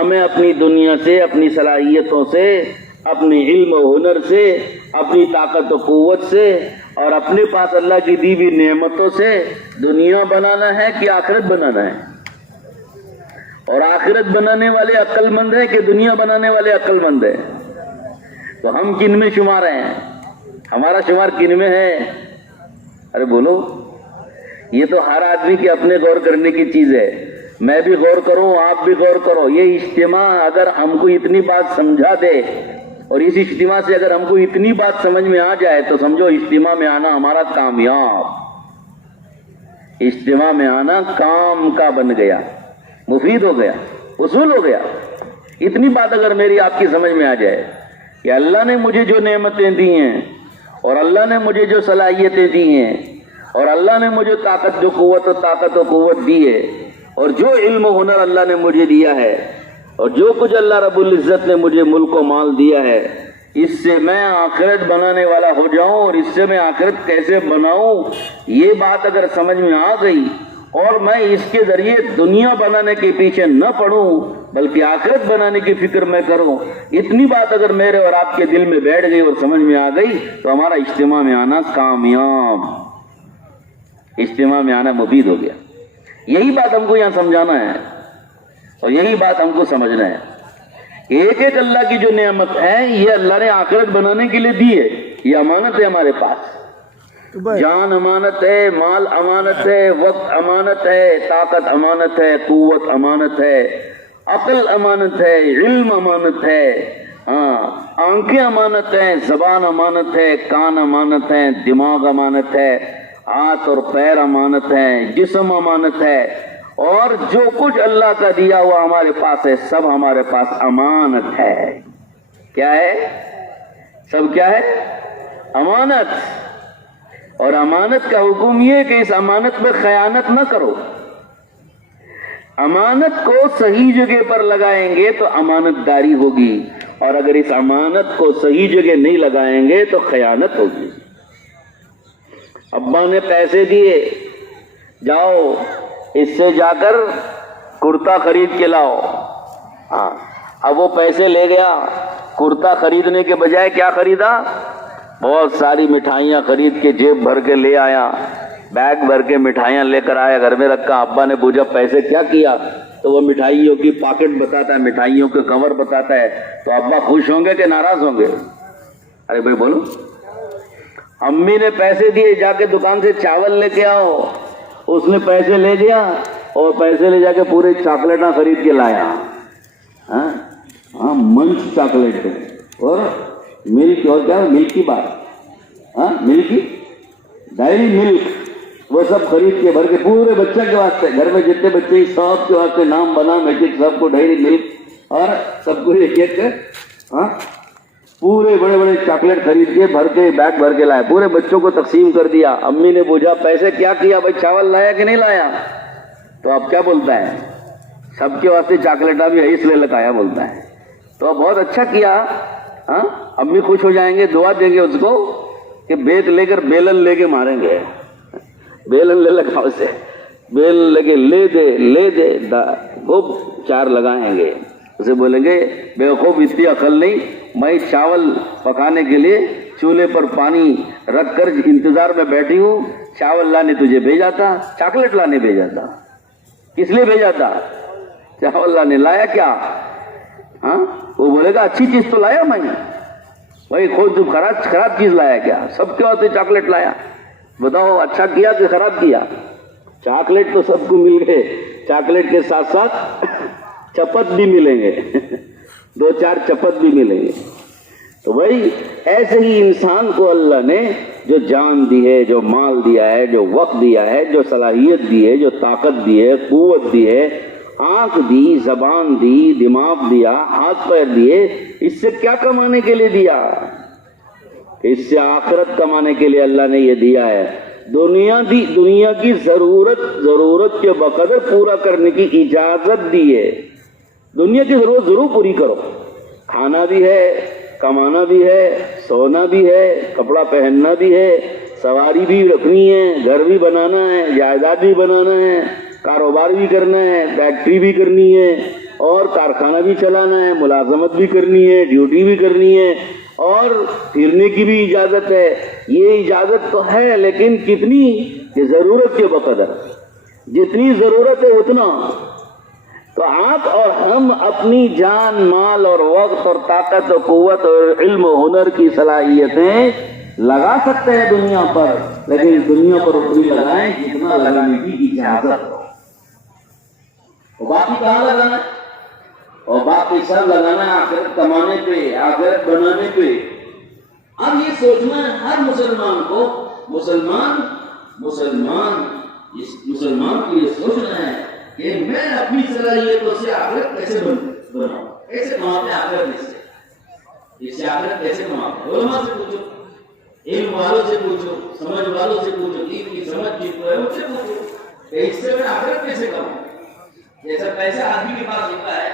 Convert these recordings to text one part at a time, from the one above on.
ہمیں اپنی دنیا سے، اپنی صلاحیتوں سے، اپنی علم و ہنر سے، اپنی طاقت و قوت سے اور اپنے پاس اللہ کی دی ہوئی نعمتوں سے دنیا بنانا ہے کہ آخرت بنانا ہے؟ اور آخرت بنانے والے عقل مند ہیں کہ دنیا بنانے والے عقل مند ہیں؟ تو ہم کن میں شمار ہیں؟ ہمارا شمار کن میں ہے؟ ارے بولو، یہ تو ہر آدمی کے اپنے غور کرنے کی چیز ہے. میں بھی غور کروں، آپ بھی غور کرو. یہ اجتماع اگر ہم کو اتنی بات سمجھا دے اور اس اجتماع سے اگر ہم کو اتنی بات سمجھ میں آ جائے تو سمجھو اجتماع میں آنا ہمارا کامیاب، اجتماع میں آنا کام کا بن گیا، مفید ہو گیا، اصول ہو گیا. اتنی بات اگر میری آپ کی سمجھ میں آ جائے کہ اللہ نے مجھے جو نعمتیں دی ہیں اور اللہ نے مجھے جو صلاحیتیں دی ہیں اور اللہ نے مجھے طاقت و قوت دی ہے اور جو علم و ہنر اللہ نے مجھے دیا ہے اور جو کچھ اللہ رب العزت نے مجھے ملک و مال دیا ہے، اس سے میں آخرت بنانے والا ہو جاؤں اور اس سے میں آخرت کیسے بناؤں، یہ بات اگر سمجھ میں آ گئی اور میں اس کے ذریعے دنیا بنانے کے پیچھے نہ پڑوں بلکہ آخرت بنانے کی فکر میں کروں، اتنی بات اگر میرے اور آپ کے دل میں بیٹھ گئی اور سمجھ میں آ گئی تو ہمارا اجتماع میں آنا کامیاب، اجتماع میں آنا مفید ہو گیا. یہی بات ہم کو یہاں سمجھانا ہے اور یہی بات ہم کو سمجھنا ہے. ایک ایک اللہ کی جو نعمت ہے یہ اللہ نے آخرت بنانے کے لیے دی ہے. یہ امانت ہے ہمارے پاس. جان امانت ہے، مال امانت ہے، وقت امانت ہے، طاقت امانت ہے، قوت امانت ہے، عقل امانت ہے، علم امانت ہے، آنکھیں امانت ہیں، زبان امانت ہے، کان امانت ہے، دماغ امانت ہے، ہاتھ اور پیر امانت ہیں، جسم امانت ہے، اور جو کچھ اللہ کا دیا ہوا ہمارے پاس ہے سب ہمارے پاس امانت ہے. کیا ہے؟ سب کیا ہے؟ امانت. اور امانت کا حکم یہ ہے کہ اس امانت میں خیانت نہ کرو. امانت کو صحیح جگہ پر لگائیں گے تو امانت داری ہوگی اور اگر اس امانت کو صحیح جگہ نہیں لگائیں گے تو خیانت ہوگی. ابا نے پیسے دیے، جاؤ اس سے جا کر کرتا خرید کے لاؤ. اب وہ پیسے لے گیا، کرتا خریدنے کے بجائے کیا خریدا؟ بہت ساری مٹھائیاں خرید کے جیب بھر کے لے آیا، بیگ بھر کے مٹھائیاں لے کر آیا، گھر میں رکھا. ابا نے پوچھا پیسے کیا کیا؟ تو وہ مٹھائیوں کی پاکٹ بتاتا ہے، مٹھائیوں کے کور بتاتا ہے. تو ابا خوش ہوں گے کہ ناراض ہوں گے؟ ارے بھائی بولو. امی نے پیسے دیے، جا کے دکان سے چاول لے کے آؤ. اس نے پیسے لے گیا اور پیسے لے جا کے پورے چاکلیٹاں خرید کے لایا. منچ چاکلیٹ اور ملک اور کیا ملک کی بات، ملک کی ڈائری ملک، وہ سب خرید کے بھر کے پورے بچے کے واسطے، گھر میں جتنے بچے سب کے واسطے نام بنا میجک سب کو ڈائری ملک اور سب کو ایک ایک پورے بڑے بڑے چاکلیٹ خرید کے بھر کے بیگ بھر کے لائے، پورے بچوں کو تقسیم کر دیا. امی نے پوچھا پیسے کیا کیا بھائی؟ چاول لایا کہ نہیں لایا؟ تو اب کیا بولتا ہے؟ سب کے واسطے چاکلیٹا بھی ہے اس لیے لگایا بولتا ہے. تو بہت اچھا کیا. امی خوش ہو جائیں گے، دعا دیں گے اس کو کہ بیت لے کر بیلن لے کے ماریں گے. بیلن لے لگا اسے، بیلن لے کے لے دے خوب چار لگائیں گے. اسے بولیں گے بیوقوف اتنی عقل نہیں، میں چاول پکانے کے لیے چولہے پر پانی رکھ کر انتظار میں بیٹھی ہوں، چاول لانے تجھے بھیجا تھا، چاکلیٹ لانے بھیجا تھا. کس لیے بھیجا تھا؟ چاول لانے. لایا کیا؟ وہ بولے گا اچھی چیز تو لایا میں. بھائی خود تم خراب چیز لایا کیا؟ سب کے واسطے چاکلیٹ لایا. بتاؤ اچھا کیا کہ خراب کیا؟ چاکلیٹ تو سب کو مل گئے، چاکلیٹ کے ساتھ ساتھ چپت بھی ملیں گے، 2-4 چپت بھی ملیں گے. تو بھائی ایسے ہی انسان کو اللہ نے جو جان دی ہے، جو مال دیا ہے، جو وقت دیا ہے، جو صلاحیت دی ہے، جو طاقت دی ہے، قوت دی ہے، آنکھ دی، زبان دی، دماغ دیا، ہاتھ پیر دیے، اس سے کیا کمانے کے لیے دیا؟ اس سے آخرت کمانے کے لیے اللہ نے یہ دیا ہے. دنیا کی ضرورت کے بقدر پورا کرنے کی اجازت دی ہے. دنیا کی ضرورت ضرور پوری کرو. کھانا بھی ہے، کمانا بھی ہے، سونا بھی ہے، کپڑا پہننا بھی ہے، سواری بھی رکھنی ہے، گھر بھی بنانا ہے، جائیداد بھی بنانا ہے، کاروبار بھی کرنا ہے، فیکٹری بھی کرنی ہے، اور کارخانہ بھی چلانا ہے، ملازمت بھی کرنی ہے، ڈیوٹی بھی کرنی ہے، اور پھرنے کی بھی اجازت ہے. یہ اجازت تو ہے لیکن کتنی؟ کہ ضرورت کے بقدر، جتنی ضرورت ہے اتنا. تو آپ اور ہم اپنی جان، مال اور وقت اور طاقت و قوت اور علم و ہنر کی صلاحیتیں لگا سکتے ہیں دنیا پر، لیکن دنیا پر اتنی لگائیں جتنا لگانے کی اجازت ہو. اور باقی کہاں لگانا ہے؟ اور باقی سب لگانا ہے آخرت کمانے پہ، آخرت بنانے پہ. اب یہ سوچنا ہے ہر مسلمان کو، مسلمان کو یہ سوچنا ہے کہ میں اپنی صلاحیتوں سے آخرت کیسے بناؤں، کیسے کماتے آخرت، اس سے آخرت کیسے کماتے. علماء سے پوچھو، علم والوں سے پوچھو، سمجھ والوں سے پوچھو، دین کی سمجھ جن کو ہے ان سے پوچھو کہ اس سے میں آخرت کیسے کماؤں. جیسا پیسہ آدمی کے پاس ہوتا ہے،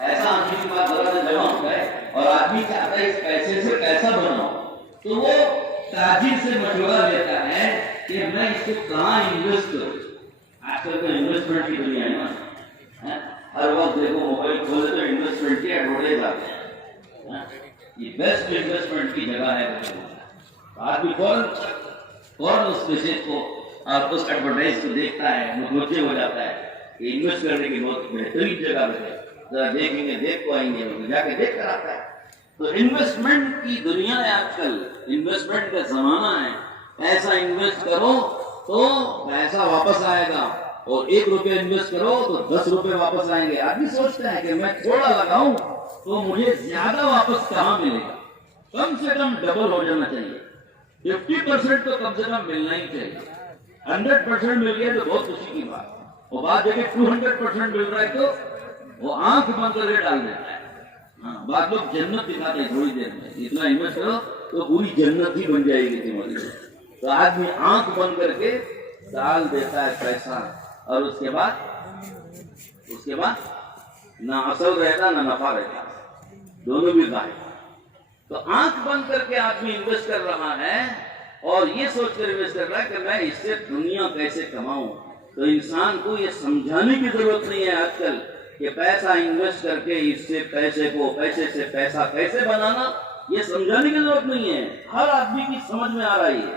ایسا آدمی کے پاس ذرا جمع ہوتا ہے اور آدمی چاہتا ہے اس پیسے سے پیسہ بناؤ، تو وہ تاجر سے مشورہ لیتا ہے کہ میں اس کو کہاں انویسٹ کروں. آج کل تو انویسٹمنٹ کی دنیا ہے نا، ہر وقت دیکھو موبائل کھولے تو انویسٹمنٹ کی ایڈورٹائز آتے ہیں. یہ بیسٹ انویسٹمنٹ کی جگہ ہے. آدمی فوراً اس میسج کو اور اس ایڈورٹائز کو دیکھتا ہے، متوجہ ہو جاتا ہے کہ انویسٹ کرنے کی بہت بہترین جگہ ہے، ذرا دیکھیں گے، دیکھ کو آئیں گے، جا کے دیکھ کر آتا ہے. تو انویسٹمنٹ کی دنیا ہے آج کل، انویسٹمنٹ کا زمانہ ہے. پیسہ انویسٹ کرو تو پیسہ واپس آئے گا، اور 1 روپیہ انویسٹ کرو تو 10 روپے واپس آئیں گے. آدمی سوچتا ہے کہ میں تھوڑا لگاؤں تو مجھے زیادہ واپس کہاں ملے گا. کم سے کم ڈبل ہو جانا چاہیے. 50% تو کم سے کم ملنا ہی چاہیے. 100% مل گیا تو بہت خوشی کی بات. اور بعد جگہ 200% مل رہا ہے تو وہ آنکھ بند کر کے ڈال دیتا ہے. بعض لوگ جنت دکھاتے ہیں تھوڑی دیر میں، اتنا انویسٹ کرو تو پوری جنت ہی بن جائے گی تمہاری. تو آدمی آنکھ بند کر کے ڈال دیتا ہے پیسہ، اور اس کے بعد نہ اصل رہتا نہ نفع رہتا، دونوں بھی غائب. تو آنکھ بند کر کے آدمی انویسٹ کر رہا ہے اور یہ سوچ کر انویسٹ کر رہا ہے کہ میں اس سے دنیا کیسے کماؤں. تو انسان کو یہ سمجھانے کی ضرورت نہیں ہے آج کل کہ پیسہ انویسٹ کر کے اس سے پیسے سے پیسہ کیسے بنانا، یہ سمجھانے کی ضرورت نہیں ہے. ہر آدمی کی سمجھ میں آ رہی ہے،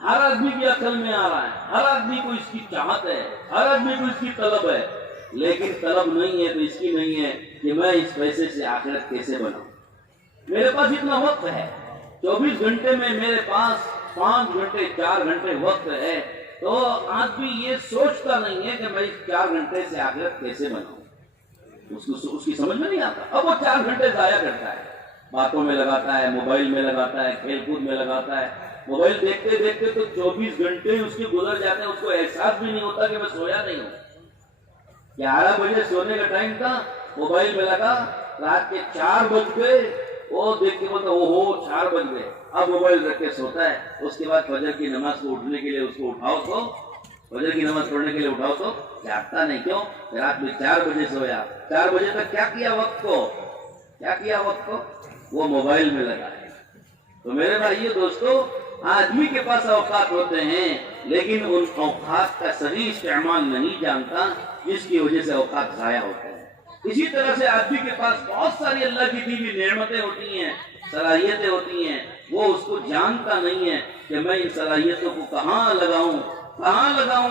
ہر آدمی کی عقل میں آ رہا ہے، ہر آدمی کو اس کی چاہت ہے، ہر آدمی کو اس کی طلب ہے. لیکن طلب نہیں ہے تو اس کی نہیں ہے کہ میں اس پیسے سے آخرت کیسے بناؤں. میرے پاس اتنا وقت ہے، 24 گھنٹے میں میرے پاس 5 گھنٹے 4 گھنٹے وقت ہے، تو آدمی یہ سوچتا نہیں ہے کہ میں اس 4 گھنٹے سے آخرت کیسے بناؤں. اس کی سمجھ میں نہیں آتا. اب وہ 4 گھنٹے ضائع کرتا ہے، باتوں میں لگاتا ہے، موبائل میں لگاتا ہے، کھیل کود میں لگاتا ہے. موبائل دیکھتے دیکھتے تو 24 گھنٹے اس کے گزر جاتے ہیں، اس کو احساس بھی نہیں ہوتا کہ میں سویا نہیں ہوں. 11 بجے سونے کا ٹائم تھا، موبائل میں لگا، رات کے 4 بج گئے، وہ دیکھ کے بولتا اوہو 4 بج گئے. اب موبائل رکھ کے سوتا ہے. اس کے بعد فجر کی نماز کو اٹھنے کے لیے اس کو اٹھاؤ تو فجر کی نماز پڑھنے کے لیے اٹھاؤ تو جاگتا نہیں. کیوں؟ رات میں 4 بجے سویا. 4 بجے تک کیا کیا وقت کو وہ موبائل میں لگا ہے. تو میرے بھائیو دوستو، آدمی کے پاس اوقات ہوتے ہیں لیکن ان اوقات کا صحیح استعمال نہیں جانتا، جس کی وجہ سے اوقات ضائع ہوتے ہیں. اسی طرح سے آدمی کے پاس بہت ساری اللہ کی دی ہوئی نعمتیں ہوتی ہیں، صلاحیتیں ہوتی ہیں، وہ اس کو جانتا نہیں ہے کہ میں ان صلاحیتوں کو کہاں لگاؤں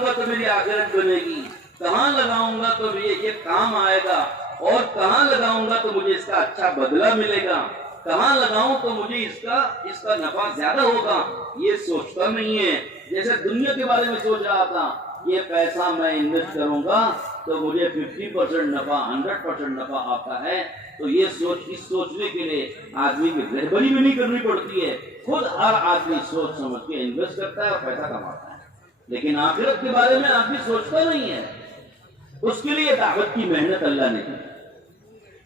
گا تو میری آخرت بنے گی، کہاں لگاؤں گا تو یہ کام آئے گا، اور کہاں لگاؤں گا تو مجھے اس کا اچھا بدلہ ملے گا، کہاں لگاؤں تو مجھے اس کا نفع زیادہ ہوگا. یہ سوچتا نہیں ہے. جیسے دنیا کے بارے میں سوچ رہا تھا، یہ پیسہ میں انویسٹ کروں گا تو مجھے 50% نفع 100% نفع آتا ہے. تو یہ سوچنے کے لیے آدمی کی رہبری بھی نہیں کرنی پڑتی ہے، خود ہر آدمی سوچ سمجھ کے انویسٹ کرتا ہے اور پیسہ کماتا ہے. لیکن آخرت کے بارے میں آدمی سوچتا نہیں ہے. اس کے لیے دعوت کی محنت اللہ نے کی.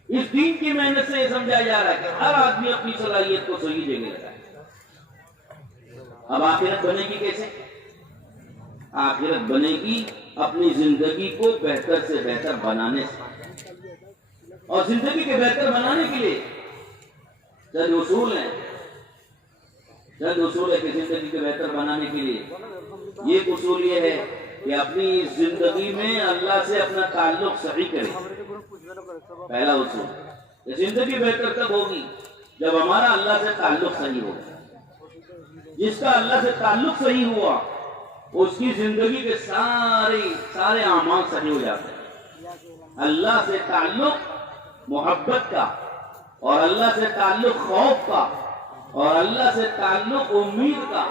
اس دین کی محنت سے یہ سمجھا جا رہا ہے کہ ہر آدمی اپنی صلاحیت کو صحیح جگہ لگائے. اب آخرت بنے گی کیسے؟ آخرت بنے گی اپنی زندگی کو بہتر سے بہتر بنانے سے. اور زندگی کے بہتر بنانے کے لیے چند اصول ہیں کہ زندگی کے بہتر بنانے کے لیے ایک اصول یہ ہے کہ اپنی زندگی میں اللہ سے اپنا تعلق صحیح کریں. پہلا اصول زندگی بہتر کب ہوگی؟ جب ہمارا اللہ سے تعلق صحیح ہوگا۔ جس کا اللہ سے تعلق صحیح ہوا اس کی زندگی کے سارے اعمال صحیح ہو جاتے ہیں۔ اللہ سے تعلق محبت کا، اور اللہ سے تعلق خوف کا، اور اللہ سے تعلق امید کا،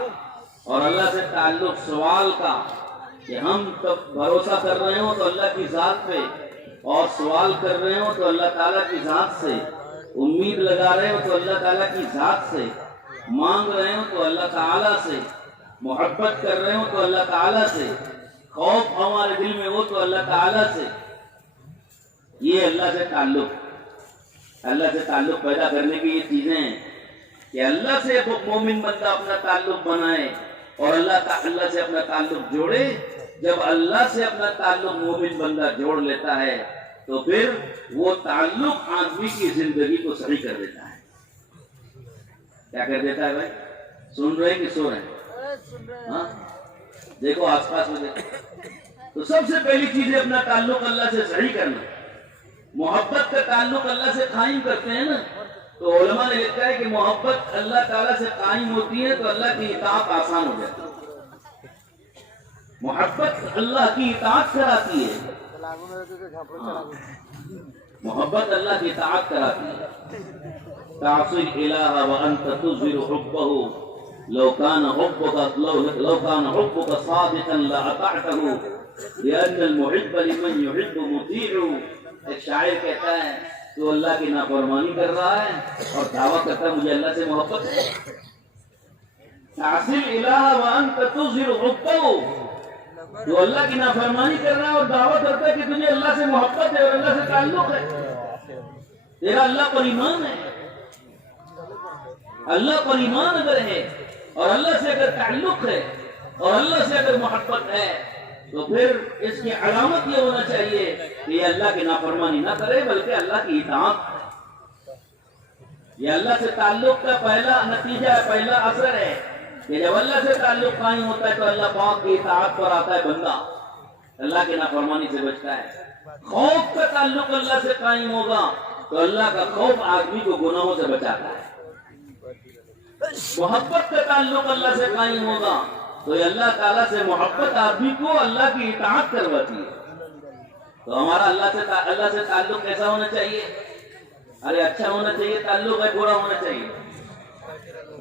اور اللہ سے تعلق سوال کا، کہ ہم بھروسہ کر رہے ہوں تو اللہ کی ذات پہ، اور سوال کر رہے ہوں تو اللہ تعالیٰ کی ذات سے، امید لگا رہے ہوں تو اللہ تعالیٰ کی ذات سے، مانگ رہے ہوں تو اللہ تعالیٰ سے، محبت کر رہے ہوں تو اللہ تعالیٰ سے، خوف ہمارے دل میں ہو تو اللہ تعالیٰ سے۔ یہ اللہ سے تعلق پیدا کرنے کی یہ چیزیں ہیں کہ اللہ سے مومن بندہ اپنا تعلق بنائے اور اللہ سے اپنا تعلق جوڑے۔ جب اللہ سے اپنا تعلق مومن بندہ جوڑ لیتا ہے تو پھر وہ تعلق آدمی کی زندگی کو صحیح کر دیتا ہے۔ کیا کر دیتا ہے بھائی؟ سن رہے ہیں کہ سو رہے ہیں؟ ہاں دیکھو آس پاس میں دیکھو، تو سب سے پہلی چیز ہے اپنا تعلق اللہ سے صحیح کرنا۔ محبت کا تعلق اللہ سے قائم کرتے ہیں نا، تو علماء نے لکھا ہے کہ محبت اللہ تعالیٰ سے قائم ہوتی ہے تو اللہ کی اطاعت آسان ہو جاتی ہے۔ محبت اللہ کی اطاعت کراتی ہے، محبت اللہ کی اطاعت کراتی ہے۔ تعصی الہ وانت تظہر حبہ لو کان حبک صادقا لاطعته لان المحب لمن يحب مطیع۔ ایک شاعر کہتا ہے تو اللہ کی نافرمانی کر رہا ہے اور دعویٰ کرتا ہے مجھے اللہ سے محبت ہے۔ تعصی الہ وانت تظہر حبہ، تو اللہ کی نافرمانی کر رہا ہے اور دعویٰ کرتا ہے کہ تجھے اللہ سے محبت ہے اور اللہ سے تعلق ہے، تیرا اللہ پر ایمان ہے۔ اللہ پر ایمان اگر ہے اور اللہ سے اگر تعلق ہے اور اللہ سے اگر محبت ہے تو پھر اس کی علامت یہ ہونا چاہیے کہ یہ اللہ کی نافرمانی نہ کرے بلکہ اللہ کی اطاعت۔ یہ اللہ سے تعلق کا پہلا نتیجہ ہے، پہلا اثر ہے کہ جب اللہ سے تعلق قائم ہوتا ہے تو اللہ پاک کی اطاعت پر آتا ہے بندہ، اللہ کی نافرمانی سے بچتا ہے۔ خوف کا تعلق اللہ سے قائم ہوگا تو اللہ کا خوف آدمی کو گناہوں سے بچاتا ہے۔ محبت کا تعلق اللہ سے قائم ہوگا تو یہ اللہ تعالیٰ سے محبت آدمی کو اللہ کی اطاعت کرواتی ہے۔ تو ہمارا اللہ سے تعلق کیسا ہونا چاہیے؟ ارے اچھا ہونا چاہیے تعلق ہے، برا ہونا چاہیے؟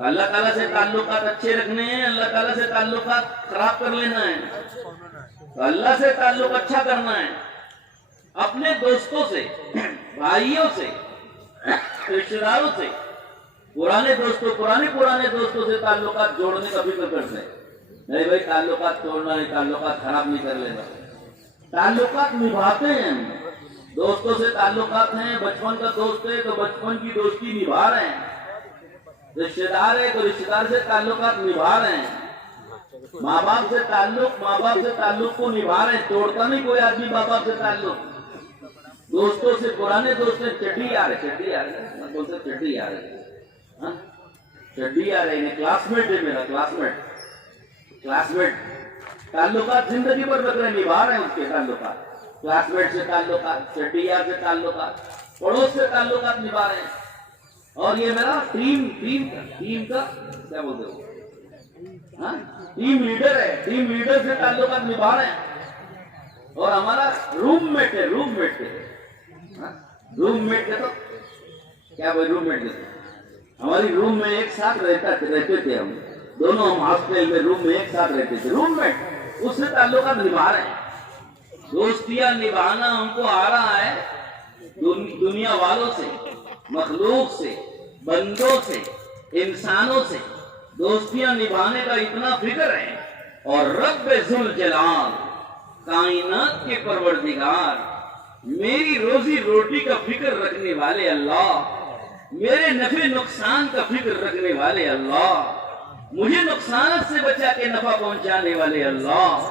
اللہ تعالیٰ سے تعلقات اچھے رکھنے ہیں، اللہ تعالیٰ سے تعلقات خراب کر لینا ہے؟ تو اللہ سے تعلق اچھا کرنا ہے، اپنے دوستوں سے، بھائیوں سے، رشتہ داروں سے، پرانے دوستوں سے تعلقات جوڑنے کا فکر کرتے ہیں۔ نہیں بھائی تعلقات توڑنا نہیں، تعلقات خراب نہیں کر لینا، تعلقات نبھاتے ہیں ہم۔ دوستوں سے تعلقات ہیں، بچپن کا دوست ہے تو بچپن کی دوستی نبھا رہے ہیں، رشتہ دار ہے تو رشتہ دار سے تعلقات نبھا رہے ہیں، ماں باپ سے تعلق کو نبھا رہے ہیں، توڑتا نہیں کوئی آدمی ماں باپ سے تعلق۔ دوستوں سے، پرانے دوست سے چڈی آ رہے، کلاس میٹ ہے میرا، کلاس میٹ تعلقات زندگی پر بدلے نبھا رہے ہیں اس کے تعلقات، کلاس میٹ سے تعلقات، چڈی یار سے تعلقات، پڑوس سے تعلقات نبھا رہے ہیں۔ اور یہ میرا ٹیم کا کیا بولتے ہو، ٹیم لیڈر ہے، ٹیم لیڈر سے تعلقات نبھا رہے ہیں۔ اور ہمارا روم میٹ ہے، روم میٹ کے تو کیا بھائی، روم میٹ ہماری روم میں ایک ساتھ رہتے تھے ہم دونوں، ہم ہاسٹل میں روم میں ایک ساتھ رہتے تھے، روم میٹ، اس سے تعلقات نبھا رہے ہیں۔ دوستیاں نبھانا ہم کو آ رہا ہے دنیا والوں سے، مخلوق سے، بندوں سے، انسانوں سے دوستیاں نبھانے کا اتنا فکر ہے۔ اور رب ذوالجلال، کائنات کے پروردگار، میری روزی روٹی کا فکر رکھنے والے اللہ، میرے نفع نقصان کا فکر رکھنے والے اللہ، مجھے نقصانات سے بچا کے نفع پہنچانے والے اللہ،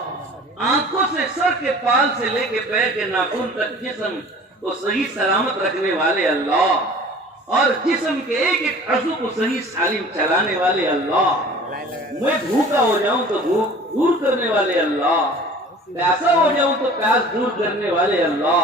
آنکھوں سے سر کے پال سے لے کے پیر کے ناخن تک جسم کو صحیح سلامت رکھنے والے اللہ، اور جسم کے ایک ایک عضو کو صحیح سالم چلانے والے اللہ، میں بھوکا ہو جاؤں تو بھوک دور کرنے والے اللہ، پیاسا ہو جاؤں تو پیاس دور کرنے والے اللہ،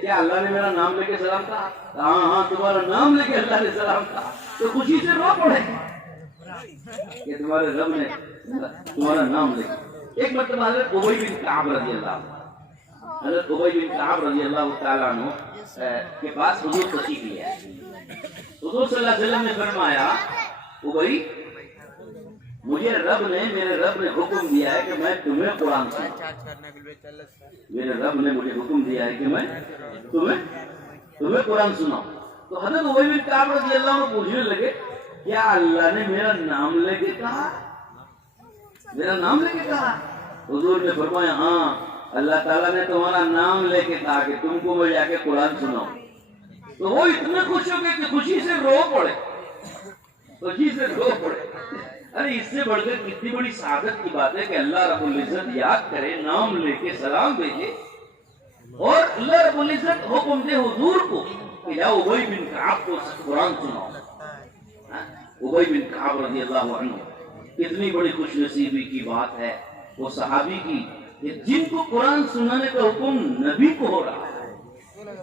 کیا اللہ نے میرا نام لے کے سلام کہا؟ ہاں ہاں تمہارا نام لے کے اللہ نے سلام کہا. تو خوشی سے رو پڑے کہ تمہارے رب نے تمہارا نام لے. ایک مرتبہ حضرت ابی بن کعب رضی اللہ عنہ، حضرت ابی بن کعب رضی اللہ تعالیٰ عنہ کے پاس حضور تشریف لے آئے. حضور صلی اللہ علیہ وسلم نے فرمایا ابی مجھے میرے رب نے حکم دیا ہے کہ میں تمہیں قرآن سناؤں. میرے رب نے مجھے حکم دیا ہے کہ میں تمہیں قرآن سناؤں. تو حضرت ابی بن کعب رضی اللہ عنہ پوچھنے لگے کیا اللہ نے میرا نام لے کے کہا؟ میرا نام لے کے کہا؟ حضور نے فرمایا ہاں اللہ تعالیٰ نے تمہارا نام لے کے کہا کہ تم کو میں جا کے قرآن سناؤں. تو وہ اتنے خوش ہو گئے کہ خوشی سے رو پڑے. ارے اس سے بڑھ کر کتنی بڑی سعادت کی بات ہے کہ اللہ رب العزت یاد کرے، نام لے کے سلام بھیجے، اور اللہ رب العزت حکم دے حضور کو کہ جاؤ ابی بن کعب کو قرآن سناؤ. ابی بن کعب رضی اللہ عنہ کتنی بڑی خوش نصیبی کی بات ہے وہ صحابی کی کہ جن کو قرآن سنانے کا حکم نبی کو ہو رہا ہے.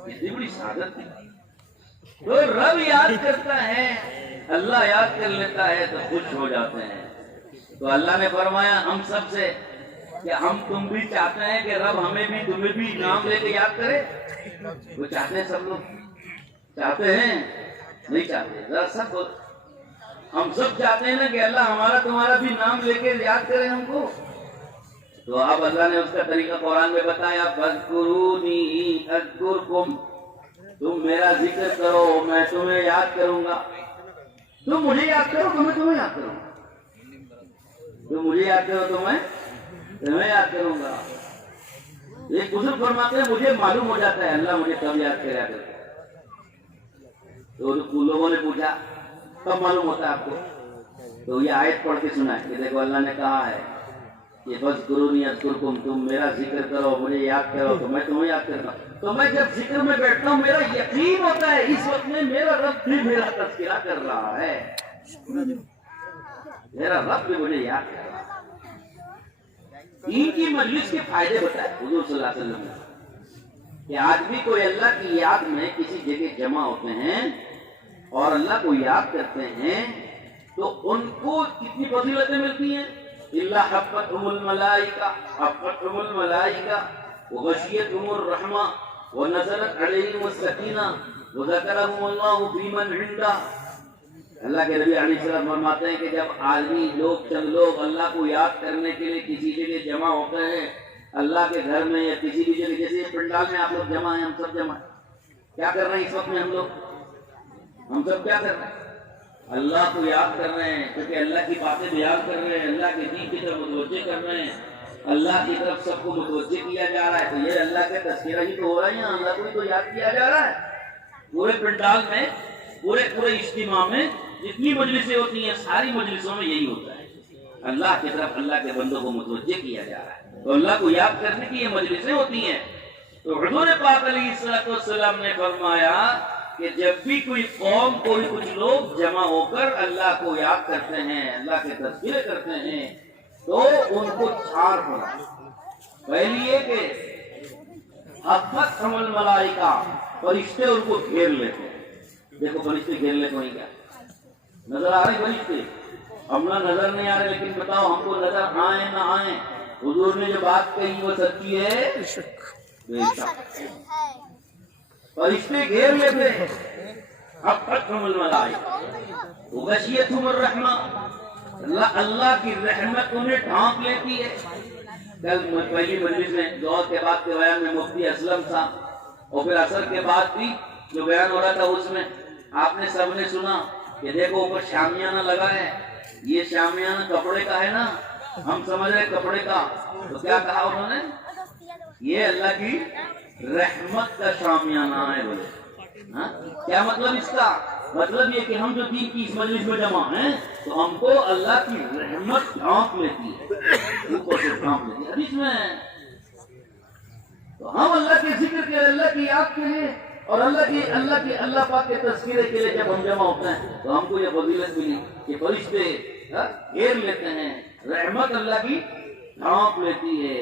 کتنی بڑی سعادت کی. تو رب یاد کرتا ہے، اللہ یاد کر لیتا ہے تو خوش ہو جاتے ہیں. تو اللہ نے فرمایا ہم سب سے کہ ہم تم بھی چاہتے ہیں کہ رب ہمیں بھی تمہیں بھی نام لے کے یاد کرے. وہ چاہتے ہیں، سب لوگ چاہتے ہیں؟ نہیں چاہتے. ذرا سب ہم سب چاہتے ہیں نا کہ اللہ ہمارا تمہارا بھی نام لے کے یاد کرے ہم کو. تو اب اللہ نے اس کا طریقہ قرآن میں بتایا فاذکرونی اذکرکم، تم میرا ذکر کرو میں تمہیں یاد کروں گا. تم مجھے یاد کرو تو میں تمہیں یاد کروں گا. تم مجھے یاد کرو تو میں تمہیں یاد کروں گا. ایک بزرگ فرماتے ہیں مجھے معلوم ہو جاتا ہے اللہ مجھے کب یاد کریا کرتا ہے. تو لوگوں نے پوچھا کب معلوم ہوتا ہے آپ کو؟ تو یہ آیت پڑھ کے سنا کہ دیکھو اللہ نے کہا ہے کہ فاذکرونی اذکرکم، تم میرا ذکر کرو مجھے یاد کرو تو میں تمہیں یاد کرتا ہوں. تو میں جب ذکر میں بیٹھتا ہوں میرا یقین ہوتا ہے اس وقت میں میرا رب بھی میرا تذکرہ کر رہا ہے، میرا رب بھی مجھے یاد کر رہا ہے. دین کی مجلس کے فائدے بتائے حضور صلی اللہ علیہ وسلم نے کہ آدمی کوئی اللہ کی یاد میں کسی جگہ جمع ہوتے ہیں اور اللہ کو یاد کرتے ہیں تو ان کو کتنی فضیلتیں ملتی ہیں. اللہ حفتہم الملائکہ، حفتہم الملائکہ وغشیتہم الرحمہ ونزلت علیہم السکینہ وذکرہم اللہ فی من عندہ. اللہ کے نبی علیہ السلام فرماتے ہیں کہ جب آدمی چند لوگ اللہ کو یاد کرنے کے لیے کسی جگہ جمع ہوتے ہیں، اللہ کے گھر میں یا کسی بھی جگہ، جیسے پنڈال میں آپ لوگ جمع ہیں، ہم سب جمع ہیں، کیا کر رہے ہیں اس وقت میں ہم سب کیا کر رہے ہیں؟ اللہ کو یاد کر رہے ہیں، کیونکہ اللہ کی باتیں بیان کر رہے ہیں، اللہ کے دین کی طرف متوجہ کر رہے ہیں، اللہ کی طرف سب کو متوجہ کیا جا رہا ہے. تو یہ اللہ کا تذکرہ ہی تو ہو رہا ہے، اللہ کو ہی تو یاد کیا جا رہا ہے. پورے پنڈال میں پورے اجتماع میں جتنی مجلسیں ہوتی ہیں ساری مجلسوں میں یہی ہوتا ہے، اللہ کی طرف اللہ کے بندوں کو متوجہ کیا جا رہا ہے. تو اللہ کو یاد کرنے کی یہ مجلسیں ہوتی ہیں. تو حضور پاک علیہ السلام نے فرمایا کہ جب بھی کوئی قوم کچھ لوگ جمع ہو کر اللہ کو یاد کرتے ہیں، اللہ کے تذکرے کرتے ہیں تو ان کو چھاڑ پڑا. پہلی یہ کہ حفتہم الملائکہ، فرشتے ان کو گھیر لیتے ہیں. دیکھو فرشتے گھیر لیتے ہیں، کیا نظر آ رہے فرشتے؟ ہم نہ نظر نہیں آ رہے لیکن بتاؤ ہم کو نظر آئیں نہ آئیں، حضور نے جو بات کہی وہ سچی ہے. بے شک فرشتے گھیر لیتے ہیں. حفتہم الملائکہ وغشیتہم الرحمہ، اللہ کی رحمت انہیں ڈھانپ لیتی ہے. کل پہلی مجلس میں ظہر کے بعد کے بیان میں مفتی اسلم صاحب اور پھر عصر کے بعد بھی جو بیان ہو رہا تھا اس میں آپ نے سب نے سنا کہ دیکھو اوپر شامیانہ لگا ہے، یہ شامیانہ کپڑے کا ہے نا، ہم سمجھ رہے کپڑے کا. تو کیا کہا انہوں نے؟ یہ اللہ کی رحمت کا شامیانہ ہے. بولے کیا مطلب اس کا؟ مطلب یہ کہ ہم جو دین کی اس مجلس میں جمع ہیں تو ہم کو اللہ کی رحمت ڈھانپ لیتی ہے، اوپر سے ڈھانپ لیتی ہے. حدیث میں تو ہم اللہ کے ذکر کے، اللہ کی یاد کے لیے اور اللہ پاک کے تذکرے کے لیے جب ہم جمع ہوتے ہیں تو ہم کو یہ فضیلت ملی کہ فرشتے گھیر لیتے ہیں، رحمت اللہ کی ڈھانپ لیتی ہے.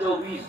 24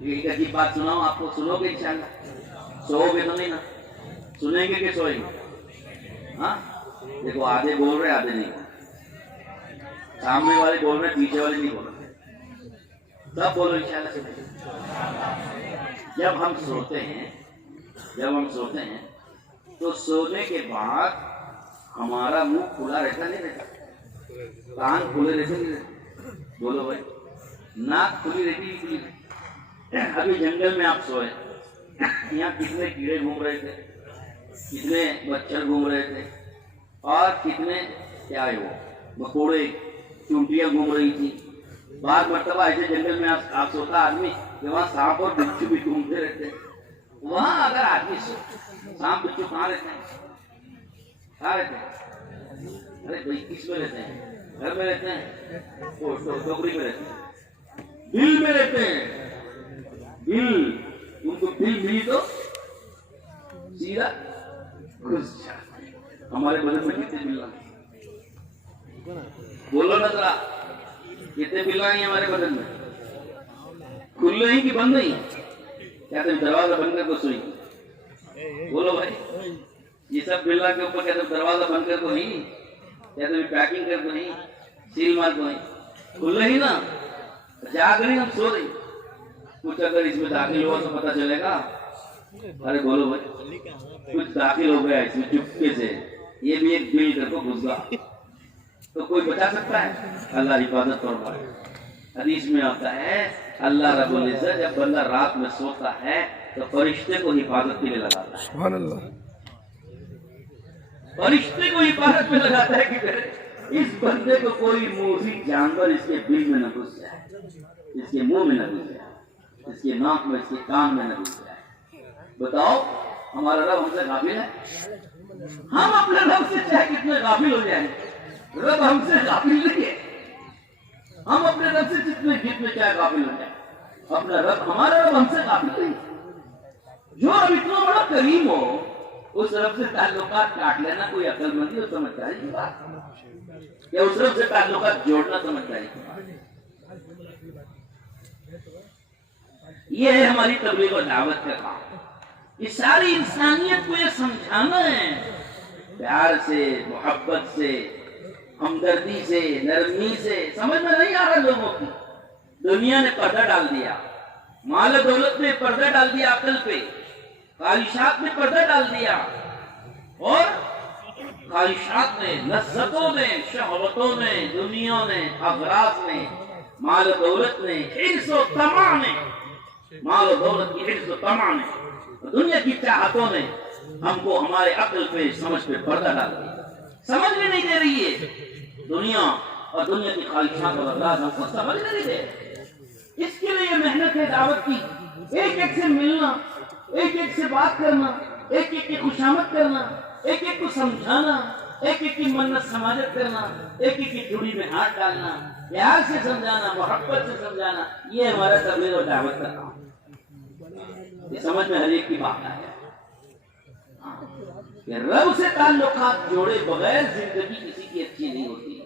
ایک عجیب بات سناؤ آپ کو, سنو گے انشاءاللہ؟ سو گے تو نہیں نا, سنیں گے کہ سوئیں گے؟ ہاں دیکھو, آدھے بول رہے آدھے نہیں بول رہے, سامنے والے بول رہے پیچھے والے نہیں بول رہے, سب بولو انشاءاللہ سنیں. جب ہم سوتے ہیں تو سونے کے بعد ہمارا منہ کھلا رہتا نہیں رہتا, کان کھلے رہتے نہیں رہتے, بولو بھائی, ناک کھلی رہتی نہیں کھلی رہتی. ابھی جنگل میں آپ سوئے, یہاں کتنے کیڑے گھوم رہے تھے, کتنے مچھر گھوم رہے تھے, اور کتنے کیا ہے وہ مکوڑے چونٹیاں گھوم رہی تھی. بعض مرتبہ ایسے جنگل میں آپ سوتا آدمی کہ وہاں سانپ اور بچھو بھی گھومتے رہتے. وہاں اگر آدمی سو, سانپ بچھو کہاں رہتے ہیں؟ کہاں رہتے ہیں؟ ارے بھائی کس میں رہتے ہیں؟ گھر میں رہتے ہیں, ٹوکری میں رہتے ہیں, دل میں رہتے ہیں. دل, ان کو دل ملی تو سیدھا گھس جاتے ہیں. ہمارے بدن میں کتنے ملنا, بولو نا ذرا, کتنے ملنا ہے ہمارے بدن میں؟ کھل رہی کہ بند نہیں؟ کیا تم دروازہ بند کر کو سوئی؟ بولو بھائی, یہ سب ملنا کے اوپر کیا تم دروازہ بند کر کو نہیں, کیا تم پیکنگ کر کو نہیں, سیل مار کو نہیں, کھل رہی نا, جاگ رہی, ہم سو رہی. کچھ اگر اس میں داخل ہوا تو پتا چلے گا. ارے بولو بھائی, کچھ داخل ہو گیا اس میں چپکے سے, یہ بھی ایک دل کر کو گھس گیا, تو کوئی بچا سکتا ہے؟ اللہ حفاظت فرمائے. حدیث میں آتا ہے اللہ رب العزت جب بندہ رات میں سوتا ہے تو فرشتے کو حفاظت کے لیے لگاتا ہے. سبحان اللہ. فرشتے کو حفاظت میں لگاتا ہے کہ اس بندے کو کوئی موذی جانور اس کے دل میں نہ گھس جائے, اس کے منہ میں نہ گھس جائے, اس کے ناک میں, اس کے کان میں نہ گھس جائے. بتاؤ ہمارا رب ہم سے غافل ہے؟ ہم اپنے رب سے چاہے کتنے غافل ہو جائیں, رب ہم سے غافل نہیں ہے. ہم اپنے رب سے جتنے چاہے غافل ہو جائیں, اپنا رب, ہمارا رب ہم سے غافل نہیں. جو رب اتنا بڑا کریم ہو, اس رب سے تعلقات کاٹ لینا کوئی عقل مندی اور سمجھداری کی بات, یا اس رب سے تعلقات جوڑنا سمجھداری کی بات. یہ ہے ہماری تبلیغ و دعوت کا کام. یہ ساری انسانیت کو یہ سمجھانا ہے, پیار سے, محبت سے, ہمدردی سے, نرمی سے. سمجھ میں نہیں آ رہا لوگوں کی. دنیا نے پردہ ڈال دیا, مال و دولت نے پردہ ڈال دیا عقل پہ, خواہشات نے پردہ ڈال دیا, اور خواہشات نے, لذتوں نے, شہوتوں نے, دنیا نے, اغراض نے, مال و دولت نے, حرص و طمع نے, مال و دولت کی حرص و طمع نے, دنیا کی چاہتوں نے ہم کو ہمارے عقل پہ, سمجھ پہ پردہ ڈال دیا. سمجھ میں نہیں دے رہی ہے دنیا, اور دنیا کی خواہشات اور اغراض ہم کو سمجھ میں نہیں دے رہے. اس کے لیے محنت ہے دعوت کی, ایک ایک سے ملنا, ایک ایک سے بات کرنا, ایک ایک کی خوشامد کرنا, ایک ایک کو سمجھانا, ایک ایک کی منت سماجت کرنا, ایک ایک کی چوڑی میں ہاتھ ڈالنا, پیار سے سمجھانا, محبت سے سمجھانا. یہ ہمارا تبلیغ و دعوت کا کام. یہ سمجھ میں ہر ایک کی بات ہے کہ رب سے تعلقات جوڑے بغیر زندگی کسی کی اچھی نہیں ہوتی,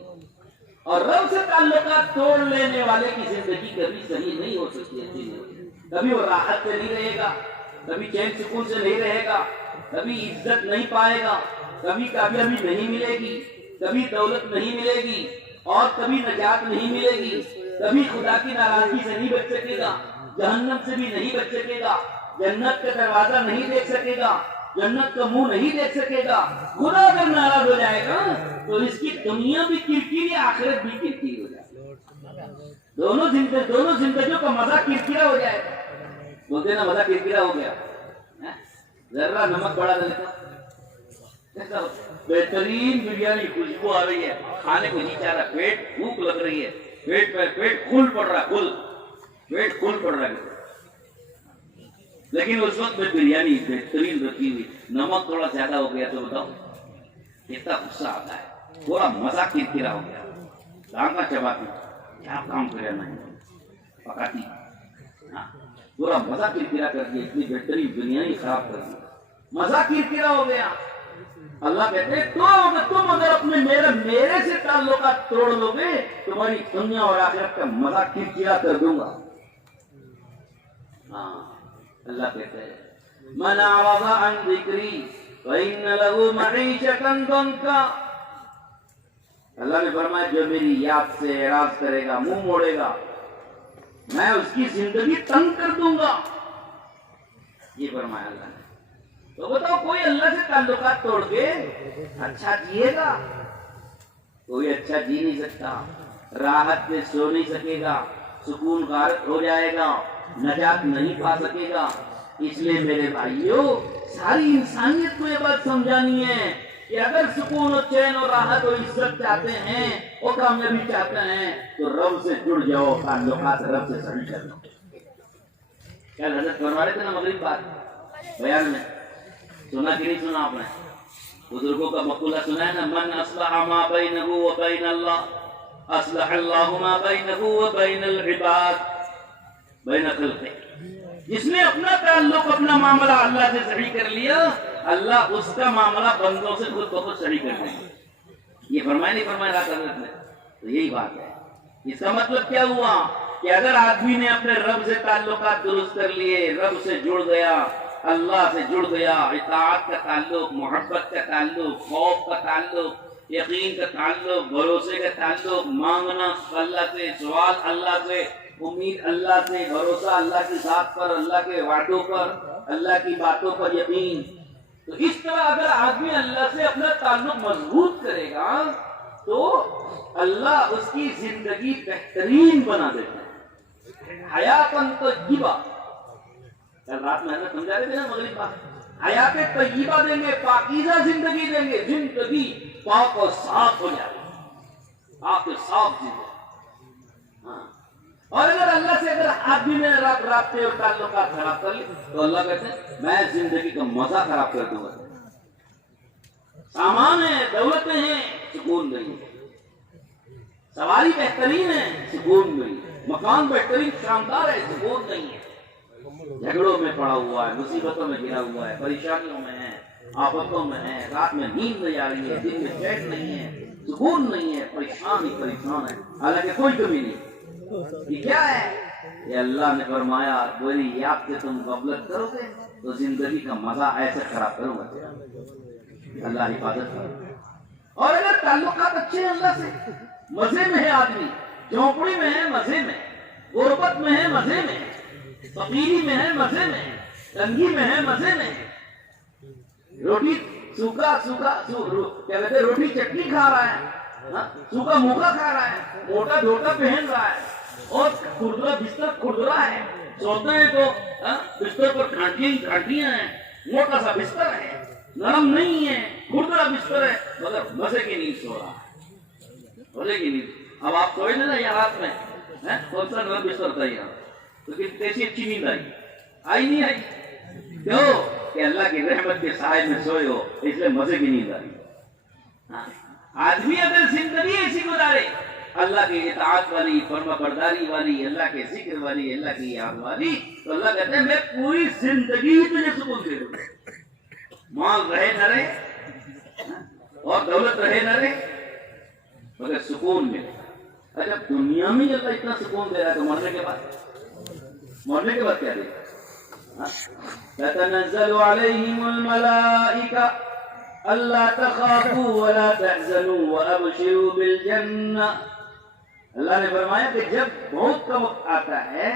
اور رب سے تعلقات توڑ لینے والے کی زندگی کبھی صحیح نہیں ہو سکتی, اچھی نہیں ہوتی. کبھی وہ راحت سے نہیں رہے گا, کبھی چین سکون سے نہیں رہے گا, کبھی عزت نہیں پائے گا, کبھی کامیابی نہیں ملے گی, کبھی دولت نہیں ملے گی, اور کبھی نجات نہیں ملے گی, کبھی خدا کی ناراضگی سے نہیں بچ سکے گا, جہنم سے بھی نہیں بچ سکے گا, جنت کا دروازہ نہیں دیکھ سکے گا, جنت کا منہ نہیں دیکھ سکے گا. خدا اگر ناراض ہو جائے گا تو اس کی دنیا بھی کرکری, آخرت بھی کرکری ہو جائے گی. دونوں زندگیوں کا مزہ کرکرا ہو جائے گا. بولتے نا مزہ کرکرا ہو گیا, ذرا نمک بڑھا دیتا, بہترین بریانی خوشبو آ رہی ہے, کھانے کو نہیں چاہ رہا, پیٹ بھوک لگ رہی ہے, پیٹ کھل پڑ رہا, پیٹ کھل پڑ رہا ہے, لیکن اس وقت میں بریانی بہترین رکھی ہوئی, نمک تھوڑا زیادہ ہو گیا تو بتاؤ کتنا غصہ آتا ہے, تھوڑا مزہ کرکرا ہو گیا. ڈانگا چباتی, کیا کام کرے نہیں پکاتی, پورا مزہ کرکرا کر دیا, اتنی بہترین بریانی خراب کر دی, مزہ کرکرا ہو گیا. اللہ کہتے ہیں تم اگر اپنے میرے سے تعلقات توڑ لو گے, تمہاری دنیا اور آخرت کا مزہ کرکرا کر دوں گا. ہاں اللہ کہتے ہیں من اعرض عن ذکری فإن له معیشۃ ضنکا، اللہ نے فرمایا جو میری یاد سے اعراض کرے گا، منہ موڑے گا، میں اس کی زندگی تنگ کر دوں گا، یہ فرمایا اللہ نے۔ تو بتاؤ کوئی اللہ سے تعلقات توڑ کے اچھا جیے گا؟ کوئی اچھا جی نہیں سکتا، راحت میں سو نہیں سکے گا، سکون غارت ہو جائے گا، نجات نہیں پا سکے گا۔ اس لیے میرے بھائیوں ساری انسانیت کو یہ بات سمجھانی ہے کہ اگر سکون و چین اور راحت اور عزت چاہتے ہیں اور کامیابی چاہتے ہیں تو رب سے جڑ جاؤ، تعلقات رب سے صحیح کر لو۔ کیا حضرت فرما رہے تھے نا مغرب بات بیان میں، سنا کہ نہیں سنا آپ نے؟ بزرگوں کا مقولہ سنا ہے نا، من اصلح ما بینہ و بین اللہ اصلح اللہ ما بینہ و بین العباد بین خلقہ۔ جس نے اپنا تعلق اپنا معاملہ اللہ سے صحیح کر لیا، اللہ اس کا معاملہ بندوں سے خود بخود صحیح کر دیں گے۔ یہ فرمایا نہیں فرمایا رات حضرت نے؟ تو یہی بات ہے۔ اس کا مطلب کیا ہوا کہ اگر آدمی نے اپنے رب سے تعلقات درست کر لیے، رب سے جڑ گیا، اللہ سے جڑ گیا، اطاعت کا تعلق، محبت کا تعلق، خوف کا تعلق، یقین کا تعلق، بھروسے کا تعلق، مانگنا اللہ سے، سوال اللہ سے، امید اللہ سے، بھروسہ اللہ کی ذات پر، اللہ کے وعدوں پر، اللہ کی باتوں پر یقین۔ تو اس طرح اگر آدمی اللہ سے اپنا تعلق مضبوط کرے گا تو اللہ اس کی زندگی بہترین بنا دیتا ہے۔ حیاتاً طیبہ، کل رات میں حضرت سمجھا رہے تھے نا مغرب بات، حیات طیبہ دیں گے، پاکیزہ زندگی دیں گے، زندگی پاک اور صاف ہو جائے گی، پاک اور صاف زندگی۔ ہاں، اور اگر اللہ سے اگر آدمی نے رابطے اور تعلقات خراب کر لی تو اللہ کہتے ہیں میں زندگی کا مزہ خراب کر دوں گا۔ سامان ہے، دولتیں ہیں، سکون نہیں، سواری بہترین ہے، سکون نہیں، مکان بہترین شاندار ہے، سکون نہیں ہے، جھگڑوں میں پڑا ہوا ہے، مصیبتوں میں گھرا ہوا ہے، پریشانیوں میں ہے، آفتوں میں ہے، رات میں نیند نہیں آ رہی ہے، دن میں چین نہیں ہے، سکون نہیں ہے، پریشان ہی پریشان ہے، حالانکہ کوئی کمی نہیں۔ یہ کیا ہے؟ یہ اللہ نے فرمایا میری یاد سے تم غفلت کرو گے تو زندگی کا مزہ ایسے خراب کروں گا۔ اللہ حفاظت کرو۔ اور اگر تعلقات اچھے ہیں اللہ سے، مزے میں ہے آدمی، جھونپڑی میں ہے مزے میں، غربت میں ہے مزے میں، فقیری میں ہے مزے میں، تنگی میں ہے مزے میں، روٹی سوکھا کیا کہتے ہیں روٹی چٹنی کھا رہا ہے، سوکھا موکھا کھا رہا ہے، موٹا دھوٹا پہن رہا ہے اور کھردرا بستر کھردرا ہے، سوتے ہیں تو بستر پر گھانٹیاں ہیں، موٹا سا بستر ہے، نرم نہیں ہے، کھردرا بستر ہے، مگر مزے کی نیند سو رہا ہے، مزے کی نیند۔ اب آپ سوئے نا یہ رات میں، کون سا نرم بستر تھا یہاں، تو کیسی اچھی نیند آئی نہیں آئی؟ کیوں کہ اللہ کی رحمت کے سائے میں سوئے ہو، اس لیے مزے کی نیند آئی۔ آدمی اگر زندگی ایسی گزارے اللہ کی اطاعت والی، فرما برداری والی، اللہ کے ذکر والی، اللہ کی یاد والی، تو اللہ کہتے ہیں میں پوری زندگی تجھے سکون دے دوں گا، مال رہے نہ رہے اور دولت رہے نہ رہے مگر سکون ملے۔ اچھا دنیا میں اللہ اتنا سکون دے رہا ہے تو مرنے کے بعد کیا دے گا؟ تتنزل علیہم الملائکہ اللہ تخافوا ولا تحزنوا وابشروا بالجنہ۔ اللہ نے فرمایا کہ جب موت کا وقت آتا ہے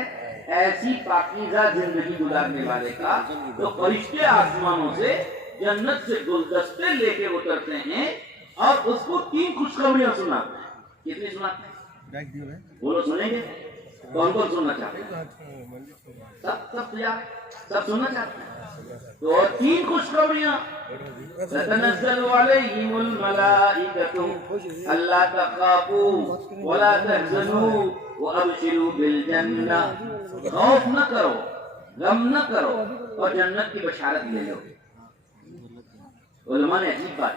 ایسی پاکیزہ زندگی گزارنے والے کا تو فرشتے آسمانوں سے جنت سے گلدستے لے کے اترتے ہیں اور اس کو 3 خوشخبریاں سناتے ہیں۔ کتنی سناتے ہیں؟ بولو سنیں گے؟ کون کون سننا چاہتے ہیں؟ سب سننا چاہتے ہیں تو 3 خوشخبریاں، تتنزل علیہم الملائکۃ اللہ تخافوا ولا تحزنوا وابشروا بالجنہ، خوف نہ کرو، غم نہ کرو اور جنت کی بشارت لے لو۔ علماء نے عجیب بات،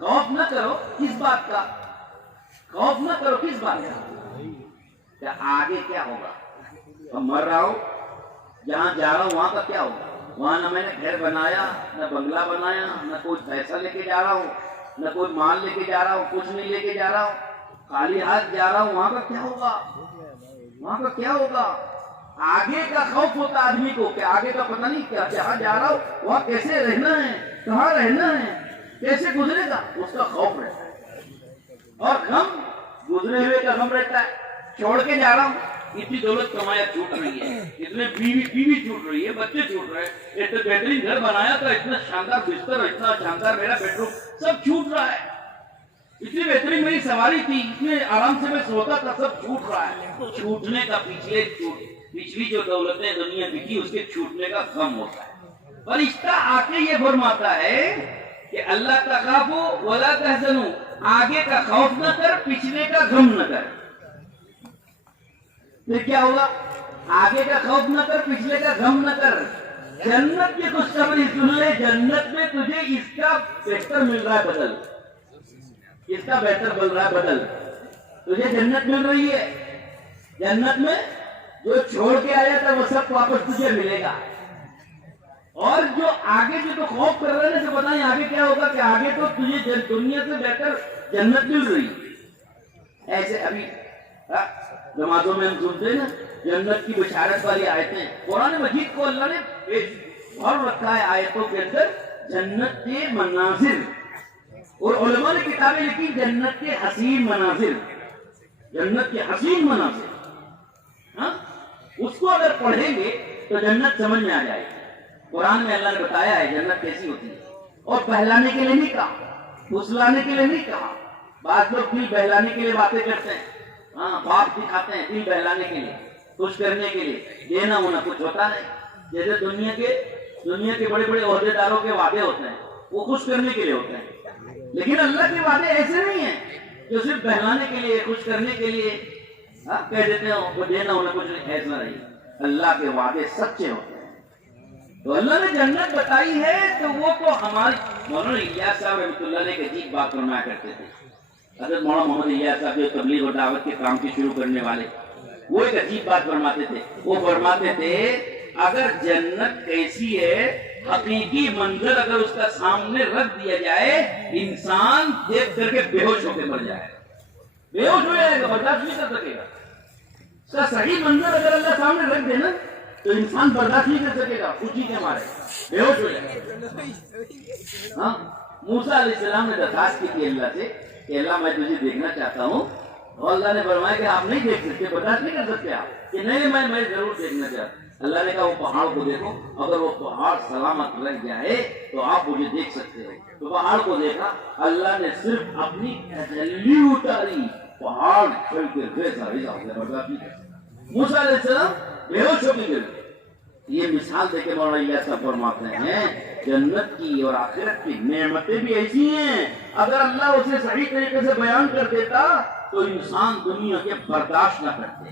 خوف نہ کرو کس بات کا؟ خوف نہ کرو کس بات کا؟ کہ آگے کیا ہوگا؟ اب مر رہا ہوں، جہاں جا رہا ہوں وہاں کا کیا ہوگا؟ وہاں نہ میں نے گھر بنایا، نہ بنگلہ بنایا، نہ کوئی پیسہ لے کے جا رہا ہوں، نہ کوئی مال لے کے جا رہا ہوں، کچھ نہیں لے کے جا رہا ہوں، خالی ہاتھ جا رہا ہوں، وہاں کا کیا ہوگا؟ وہاں کا کیا ہوگا؟ آگے کا خوف ہوتا آدمی کو کہ آگے کا پتہ نہیں کیا جہاں جا رہا ہو وہاں کیسے رہنا ہے, کہاں رہنا ہے, کیسے گزرے گا, اس کا خوف رہتا ہے. اور غم گزرے ہوئے کا غم رہتا ہے, چھوڑ کے جا رہا ہوں, اتنی دولت کمایا چھوٹ رہی ہے, اتنے بیوی چھوٹ رہی ہے, بچے چھوٹ رہے ہیں, اتنا بہترین گھر بنایا تھا, اتنا شاندار بستر, اتنا شاندار میرا بیڈ روم, سب چھوٹ رہا ہے. اتنی بہترین میری سواری تھی, اتنے آرام سے میں سوتا تھا, سب چھوٹ رہا ہے. چھوٹنے کا پچھلی جو دولتیں دنیا کی تھی اس کے چھوٹنے کا غم ہوتا ہے. فرشتہ آ کے یہ فرماتا ہے کہ اللہ تخافوا ولا تحزنوا, آگے کا خوف نہ کر, پچھلے کا غم نہ کر. پھر کیا ہوگا؟ آگے کا خوف نہ کر, پچھلے کا غم نہ کر. جنت کی خوشخبری سن لے, جنت میں تجھے اس کا بہتر مل رہا ہے بدل, اس کا بہتر مل رہا ہے بدل. تجھے جنت مل رہی ہے, جنت میں جو چھوڑ کے آیا تھا وہ سب واپس تجھے ملے گا. اور جو آگے جو تو خوف کر رہے ہیں, بتائیں آگے کیا ہوگا, کہ آگے تو تجھے دنیا سے بہتر جنت مل رہی ہے. ایسے ابھی نمازوں میں ہم سنتے ہیں نا جنت کی بشارت والی آیتیں, قرآن مجید کو اللہ نے بھر رکھا ہے آیتوں کے اندر جنت کے مناظر, اور علماء نے کتابیں لکھی جنت کے حسین مناظر, جنت کے حسین مناظر. اس کو اگر پڑھیں گے تو جنت سمجھ میں آ جائے گی. قرآن میں اللہ نے بتایا ہے جنت کیسی ہوتی ہے, اور بہلانے کے لیے نہیں کہا, پھسلانے کے لیے نہیں کہا. بعض لوگ دل بہلانے کے لیے باتیں کرتے ہیں, خواب دکھاتے ہیں دل بہلانے کے لیے, خوش کرنے کے لیے. دینا ہونا کچھ ہوتا نہیں. جیسے دنیا کے بڑے بڑے عہدے داروں کے وعدے ہوتے ہیں, وہ خوش کرنے کے لیے ہوتے ہیں. لیکن اللہ کے وعدے ایسے نہیں ہیں جو صرف بہلانے کے لیے, خوش کرنے کے لیے کہہ دیتے ہیں. وہ دینا ہونا کچھ ایسا نہیں. اللہ کے وعدے سچے ہوتے ہیں. تو اللہ نے جنت بتائی ہے تو وہ تو ہماری مولانا الیاس صاحب رحمۃ اللہ نے ایک عجیب بات فرمایا کرتے تھے. حضرت مولانا محمد الیاس صاحب جو تبلیغ اور دعوت کے کام کے شروع کرنے والے, وہ ایک عجیب بات فرماتے تھے. وہ فرماتے تھے اگر جنت کیسی ہے, حقیقی منظر اگر اس کا سامنے رکھ دیا جائے, انسان دیکھ کر کے بے ہوش ہو کے مر جائے, بے ہوش ہو جائے گا, برداشت نہیں کر سکے گا. اس کا صحیح منظر اگر اللہ سامنے رکھ دے نا تو انسان برداشت نہیں کر سکے گا, خوشی کے مارے بے ہوش ہو جائے گا. موسیٰ علیہ السلام نے درخواست کی تھی اللہ سے کہ اللہ میں تجھے دیکھنا چاہتا ہوں, اور اللہ نے فرمایا کہ آپ نہیں دیکھ سکتے, برداشت نہیں کر سکتے آپ, کہ نہیں میں ضرور دیکھنا چاہتا ہوں. اللہ نے کہا وہ پہاڑ کو دیکھو, اگر وہ پہاڑ سلامت رہ جائے تو آپ مجھے دیکھ سکتے ہیں. تو پہاڑ کو دیکھا, اللہ نے صرف اپنی تجلی اتاری, پہاڑ چھل کے ویسا ہو گیا, برداشت نہیں کر. موسیٰ علیہ السلام بے ہوش ہو کے گر گئے. یہ مثال دے کے مولانا الیاس صاحب فرماتے ہیں جنت کی اور آخرت کی نعمتیں بھی ایسی ہیں, اگر اللہ اسے صحیح طریقے سے بیان کر دیتا تو انسان دنیا کے برداشت نہ کرتے.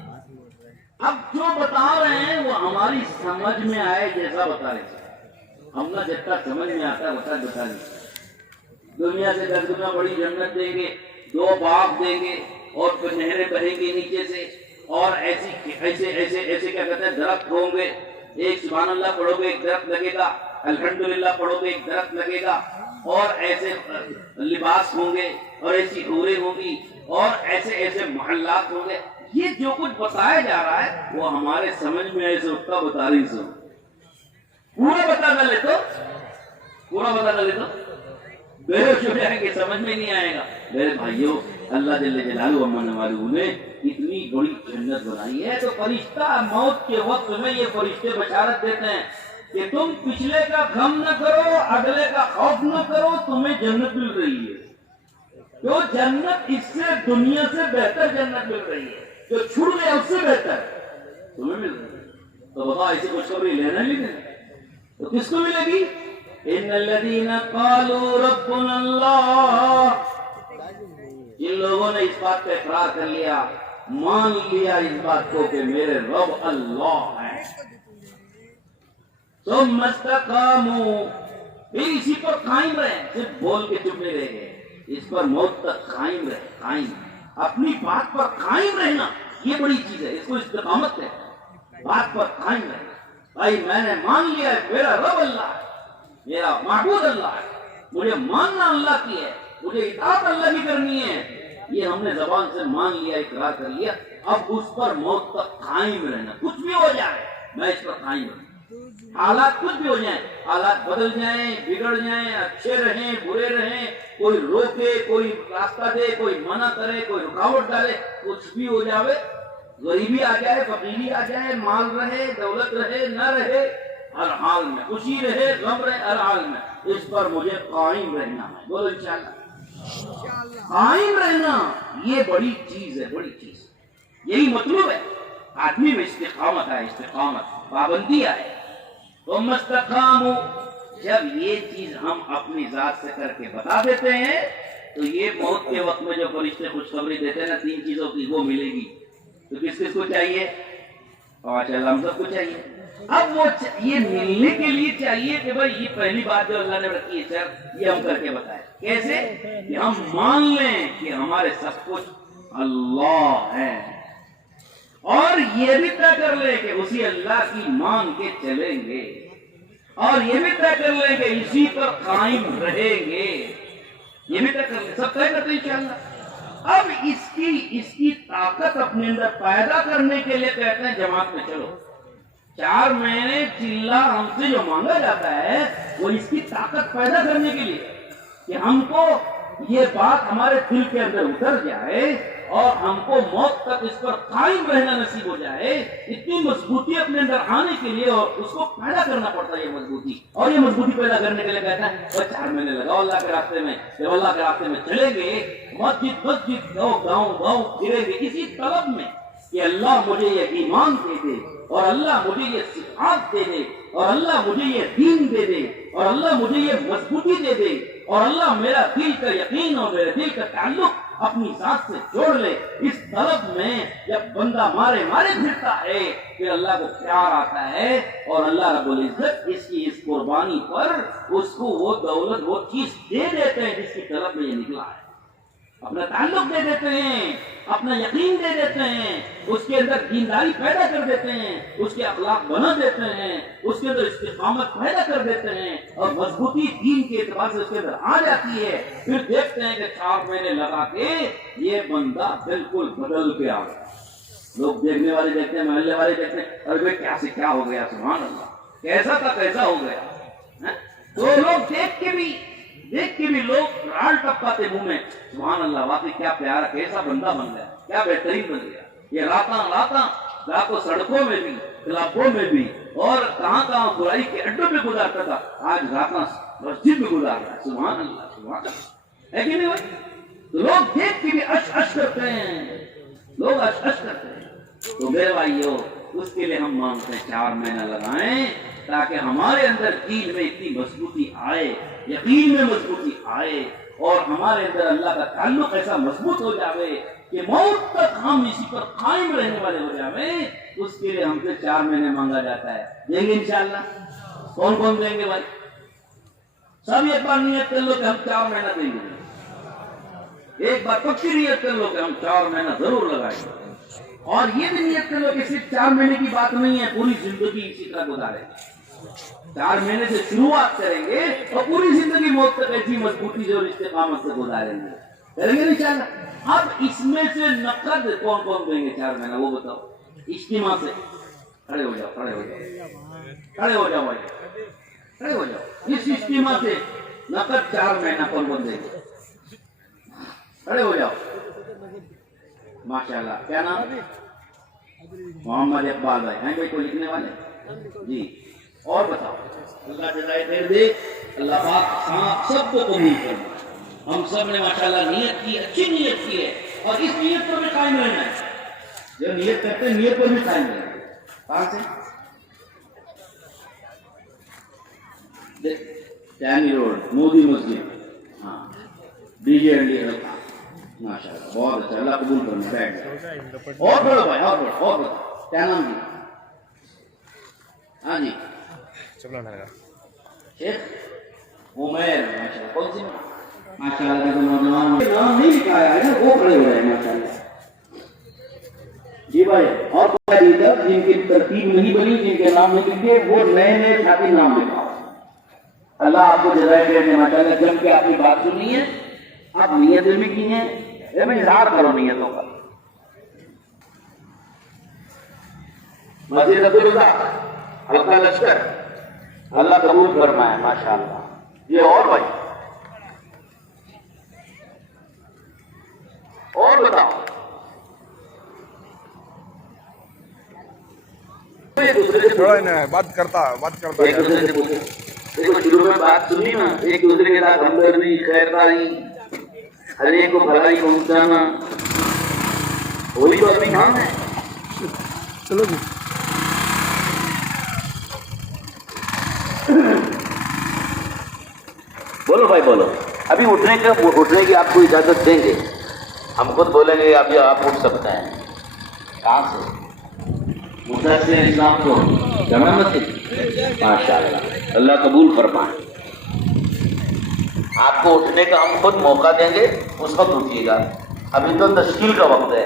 اب جو بتا رہے ہیں وہ ہماری سمجھ میں آئے جیسا بتا رہے ہیں, ہم نہ جتنا سمجھ میں آتا ہے ویسا بتا رہے ہیں. دنیا سے 10 گنا بڑی جنت دیں گے, 2 باغ دیں گے, اور پھر نہریں بہیں گی نیچے سے, اور ایسے کیا کہتے ہیں درخت ہوں گے. ایک سبحان اللہ پڑھو گے ایک درخت لگے گا, الحمدللہ پڑھو گے ایک درخت لگے گا, اور ایسے لباس ہوں گے, اور ایسی حوریں ہوں گی, اور ایسے محلات ہوں گے. یہ جو کچھ بتایا جا رہا ہے وہ ہمارے سمجھ میں ایسے اتنا بتا رہی سو, پورا بتا نہ لے تو بے ہوش ہو جائیں گے, سمجھ میں نہیں آئے گا. میرے بھائیوں, اللہ جل جلالہ امن والوں نے اتنی بڑی جنت بنائی ہے, تو فرشتہ موت کے وقت میں یہ فرشتے بشارت دیتے ہیں کہ تم پچھلے کا غم نہ کرو, اگلے کا خوف نہ کرو, تمہیں جنت مل رہی ہے. تو جنت اس سے دنیا سے بہتر جنت مل رہی ہے, جو چھوٹ گیا اس سے بہتر تمہیں مل رہی ہے. تو بتاؤ ایسی خوشخبری لینا نہیں لینا تو کس کو ملے گی؟ ان الذین قالوا ربنا اللہ, جن لوگوں نے اس بات کا اقرار کر لیا, مان لیا اس بات کو کہ میرے رب اللہ ہے. ثم استقاموا, پھر اسی پر قائم رہے, صرف بول کے چپ نہیں رہ گئے, اس پر موت تک قائم رہے. قائم, اپنی بات پر قائم رہنا یہ بڑی چیز ہے, اس کو استقامت ہے. بات پر قائم رہنا, بھائی میں نے مان لیا ہے میرا رب اللہ ہے, میرا معبود اللہ ہے, مجھے ماننا اللہ کی ہے, مجھے اطاعت اللہ کی کرنی ہے, یہ ہم نے زبان سے مان لیا، اقرار کر لیا، اب اس پر موت تک قائم رہنا، کچھ بھی ہو جائے میں اس پر قائم رہوں، حالات کچھ بھی ہو جائیں، حالات بدل جائیں، بگڑ جائیں، اچھے رہیں برے رہیں، کوئی روکے، کوئی راستہ دے، کوئی منع کرے، کوئی رکاوٹ ڈالے، کچھ بھی ہو جاوے، غریبی آ جائے، فقیری آ جائے، مال رہے، دولت رہے، نہ رہے، ہر حال میں خوشی رہے، غم رہے، ہر حال میں اس پر مجھے قائم رہنا ہے۔ بولو انشاءاللہ قائم رہنا، یہ بڑی چیز ہے، بڑی چیز، یہی مطلوب ہے آدمی میں، استقامت ہے، استقامت، پابندی آئے۔ ثم استقاموا، جب یہ چیز ہم اپنی ذات سے کر کے بتا دیتے ہیں تو یہ موت کے وقت میں جو فرشتے خوشخبری دیتے ہیں نا 3 چیزوں کی، وہ ملے گی۔ تو کس کس کو چاہیے؟ ماشاءاللہ ہم سب کو چاہیے۔ اب وہ یہ ملنے کے لیے چاہیے کہ بھائی یہ پہلی بات جو اللہ نے رکھی ہے سر، یہ ہم کر کے بتائیں۔ کیسے؟ کہ ہم مان لیں کہ ہمارے سب کچھ اللہ ہے، اور یہ بھی طے کر لیں کہ اسی اللہ کی مان کے چلیں گے، اور یہ بھی طے کر لیں کہ اسی پر قائم رہیں گے، یہ بھی طے کر لیں، سب طے کرتے ہیں انشاءاللہ۔ اب اس کی طاقت اپنے اندر پیدا کرنے کے لیے کہتے ہیں جماعت میں چلو۔ 4 مہینے چلہ ہم سے جو مانگا جاتا ہے وہ اس کی طاقت پیدا کرنے کے لیے کہ ہم کو یہ بات ہمارے دل کے اندر اتر جائے اور ہم کو موت تک اس پر قائم رہنا نصیب ہو جائے۔ اتنی مضبوطی اپنے اندر آنے کے لیے اور اس کو پیدا کرنا پڑتا ہے، یہ مضبوطی، اور یہ مضبوطی پیدا کرنے کے لیے کہتا ہے وہ 4 مہینے لگاؤ اللہ کے راستے میں۔ جب اللہ کے راستے میں چلیں گے، مسجد مسجد، گاؤں گاؤں پھریں گے، اسی طلب میں کہ اللہ مجھے یہ ایمان دے دے، اور اللہ مجھے یہ صفات دے دے، اور اللہ مجھے یہ دین دے دے، اور اللہ مجھے یہ مضبوطی دے دے، اور اللہ میرا دل کا یقین اور میرے دل کا تعلق اپنی ذات سے جوڑ لے۔ اس طلب میں جب بندہ مارے پھرتا ہے پھر اللہ کو پیار آتا ہے، اور اللہ رب العزت اس کی اس قربانی پر اس کو وہ دولت، وہ چیز دے دیتے ہیں جس کی طلب میں یہ نکلا ہے۔ اپنا تعلق دے دیتے ہیں، اپنا یقین دے دیتے ہیں، اس کے اندر دینداری پیدا کر دیتے ہیں، اس کے اخلاق بنا دیتے ہیں، اس کے اندر استقامت پیدا کر دیتے ہیں، اور مضبوطی دین کے اعتبار سے اس کے اندر آ جاتی ہے۔ پھر دیکھتے ہیں کہ 4 مہینے لگا کے یہ بندہ بالکل بدل کے آ گیا۔ لوگ دیکھنے والے دیکھتے ہیں، محلے والے دیکھتے ہیں، ارے بھائی کیا سے کیا ہو گیا، سبحان اللہ، کیسا تھا کیسا ہو گیا۔ تو لوگ دیکھ کے بھی لوگ رال ٹپکاتے منہ میں، سبحان اللہ، واقعی کیا پیارا، کیسا بندہ بن گیا، کیا بہترین بن گیا۔ یہ راتوں سڑکوں میں بھی، کلبوں میں بھی، اور کہاں برائی کے اڈوں پہ گزارتا تھا، آج راتاں مسجد میں گزار رہا ہے، سبحان اللہ، سبحان اللہ، ہے کہ نہیں بھائی؟ تو لوگ دیکھ کے بھی اش کرتے ہیں، لوگ اش کرتے ہیں۔ تو میرے بھائیو، اس کے لیے ہم مانگتے ہیں 4 مہینہ لگائیں تاکہ ہمارے اندر دین میں اتنی مضبوطی آئے، یقین میں مضبوطی آئے، اور ہمارے اندر اللہ کا تعلق ایسا مضبوط ہو جاوے کہ موت تک ہم اسی پر قائم رہنے والے ہو جاوے۔ اس کے لیے ہم سے 4 مہینے مانگا جاتا ہے، دیں گے انشاءاللہ؟ کون کون دیں گے بھائی؟ سب ایک بار نیت کر لو کہ ہم 4 مہینہ دیں گے، ایک بار پکی نیت کر لو کہ ہم 4 مہینہ ضرور لگائیں گے، اور یہ بھی نیت کر لو کہ صرف 4 مہینے کی بات نہیں ہے، پوری زندگی اسی طرح گزاریں گے۔ 4 مہینے سے شروعات کریں گے اور پوری زندگی موت تک ایسی مضبوطی سے اور استقامت سے گزاریں گے، کریں گے انشاءاللہ۔ اب اس میں سے نقد کون کون دیں گے 4 مہینہ، وہ بتاؤ۔ اجتماع سے کھڑے ہو جاؤ بھائی، کھڑے ہو جاؤ، اس اجتماع سے نقد 4 مہینہ کون کون دیں گے؟ کھڑے ہو جاؤ۔ ماشاءاللہ، کیا نام؟ محمد اقبال بھائی ہیں، بھائی کو لکھنے والے جی۔ اور بتاؤ، اللہ جزائے خیر دے، اللہ پاک سب کو قبول کرے۔ ہم سب نے ماشاءاللہ نیت کی، اچھی نیت کی ہے، اور اس نیت پر بھی قائم رہنا ہے۔ جو نیت کرتے ہیں نیت پر بھی قائم رہنا ہے۔ کہاں سے؟ چینی روڈ، مودی مسجد، ہاں، ڈی جے انڈیا، ماشاءاللہ، بہت اچھا، اللہ قبول کرنا۔ بیٹھ جاؤ، اور بڑھو بھائی، اور بڑھو، اور بتاؤ کیا نام جی؟ ہاں جی، شیخ عمیر، ماشاءاللہ، کون سی؟ ماشاءاللہ، نام نہیں لکھا ہے نا، وہ کھڑے ہو رہے ہیں ماشاءاللہ جی بھائی۔ اور جن کی ترتیب نہیں بنی، جن کے نام نہیں لکھے، وہ نئے خاطر نام لکھاؤ۔ اللہ آپ کو جزائے خیر دے ماشاءاللہ۔ جب کہ آپ کی بات سنی ہے، آپ نیت میں کی ہیں، یہ میں اظہار کرو نیتوں کا. مسجد عبداللہ ہلکا لشکر اللہ قبول فرمائے ماشاء اللہ. یہ اور بھائی اور بتاؤ. ایک دوسرے سے بات کرتا ایک دوسرے سے پوچھو. دیکھو شروع میں بات سنی نا, ایک دوسرے کے ساتھ ہم کرنی, خیر داری, ہر ایک کو بھلائی پہنچانا, وہی تو اپنی کام ہے. چلو جی. بولو بھائی بولو. ابھی اٹھنے کی آپ کو اجازت دیں گے, ہم خود بولیں گے ابھی آپ اٹھ سکتے ہیں. کہاں سے؟ موسیٰ علیہ السلام کو جامع مسجد. ماشاء اللہ, اللہ قبول فرمائے. آپ کو اٹھنے کا ہم خود موقع دیں گے, اس وقت اٹھیے گا. ابھی تو تشکیل کا وقت ہے,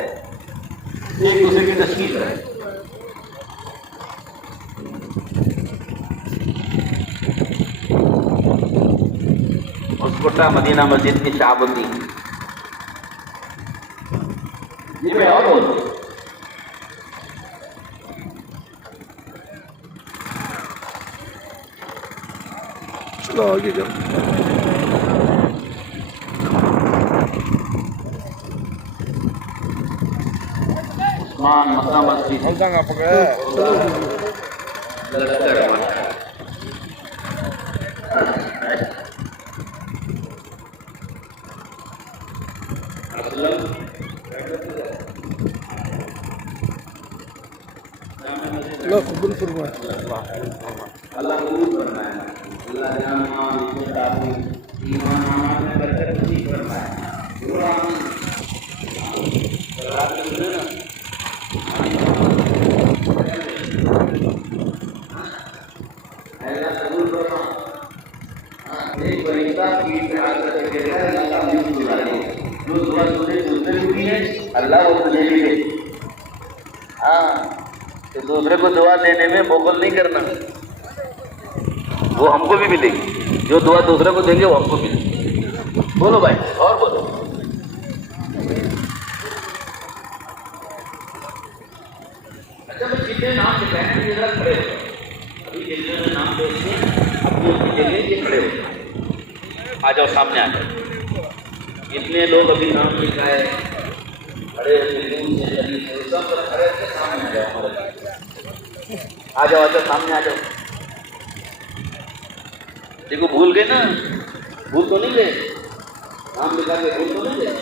ایک دوسرے کی تشکیل ہے. اسکوٹا مدینہ مسجد کی شعبتی. جی میں اور بولوں. چلو آگے جاؤ. عثمان مسا مسجد. اللہ قبول فرمائے. اللہ قبول فرمائے. اللہ جان ایمان میں برکت نصیب فرمائے. ایک فرشتہ کی اتحاد کر کے اللہ بھی بلا دے. جو دعا تجھے دوسرے کو دی ہے اللہ وہ تجھے بھی دے. ہاں, تو دوسرے کو دعا دینے میں بخل نہیں کرنا, وہ ہم کو بھی ملے گی. جو دعا دوسرے کو دیں گے وہ ہم کو ملے گی. بولو بھائی اور بولو. اچھا بھائی جتنے نام سے کہنے کے ذرا کھڑے ہو. ابھی جتنے نے نام بھیجتے ہیں اپنی اپنی جگہ یہ کھڑے ہو. آ جاؤ سامنے آ جاؤ. جتنے لوگ ابھی نام لکھائے کھڑے سب کھڑے کے سامنے آ جاؤ. آ جاؤ سامنے آ جاؤ. دیکھو بھول گئے نا, بھول تو نہیں گئے, نام لکھا کے بھول تو نہیں گئے.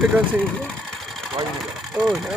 Legal sih. Oh, ya.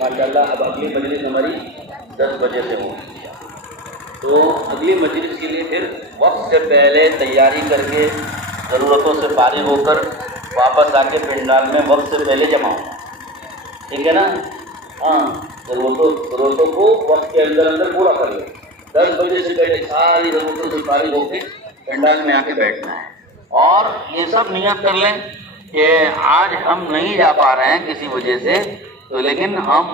ماشاء اللہ. اب اگلی مجلس ہماری 10 بجے سے ہوگی, تو اگلی مجلس کے لیے پھر وقت سے پہلے تیاری کر کے ضرورتوں سے فارغ ہو کر واپس آ کے پنڈال میں وقت سے پہلے جمع ہو. ٹھیک ہے نا؟ ہاں, ضرورتوں کو وقت کے اندر پورا کر لیں. 10 بجے سے پہلے ساری ضرورتوں سے فارغ ہو کے پنڈال میں آ کے بیٹھنا ہے. اور یہ سب نیت کر لیں کہ آج ہم نہیں جا پا رہے ہیں کسی وجہ سے, تو لیکن ہم